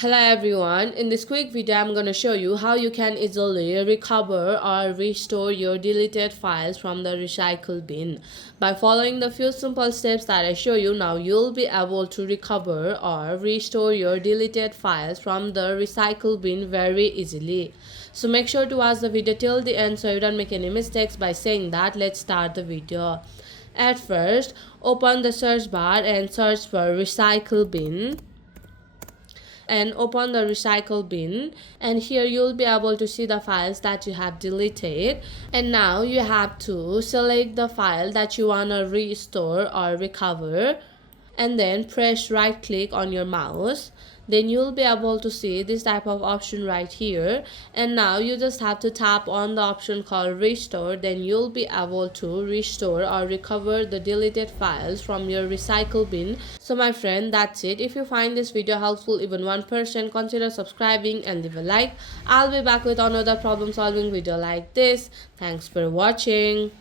Hello everyone, in this quick video I'm going to show you how you can easily recover or restore your deleted files from the recycle bin. By following the few simple steps that I show you now, you'll be able to recover or restore your deleted files from the recycle bin very easily. So make sure to watch the video till the end so you don't make any mistakes. By saying that, let's start the video. At first, open the search bar and search for recycle bin and open the recycle bin, and here you'll be able to see the files that you have deleted. And now you have to select the file that you want to restore or recover, and then press right click on your mouse. Then you'll be able to see this type of option right here, and now you just have to tap on the option called restore. Then you'll be able to restore or recover the deleted files from your recycle bin. So my friend, that's it. If you find this video helpful even 1%, consider subscribing and leave a like. I'll be back with another problem solving video like this. Thanks for watching.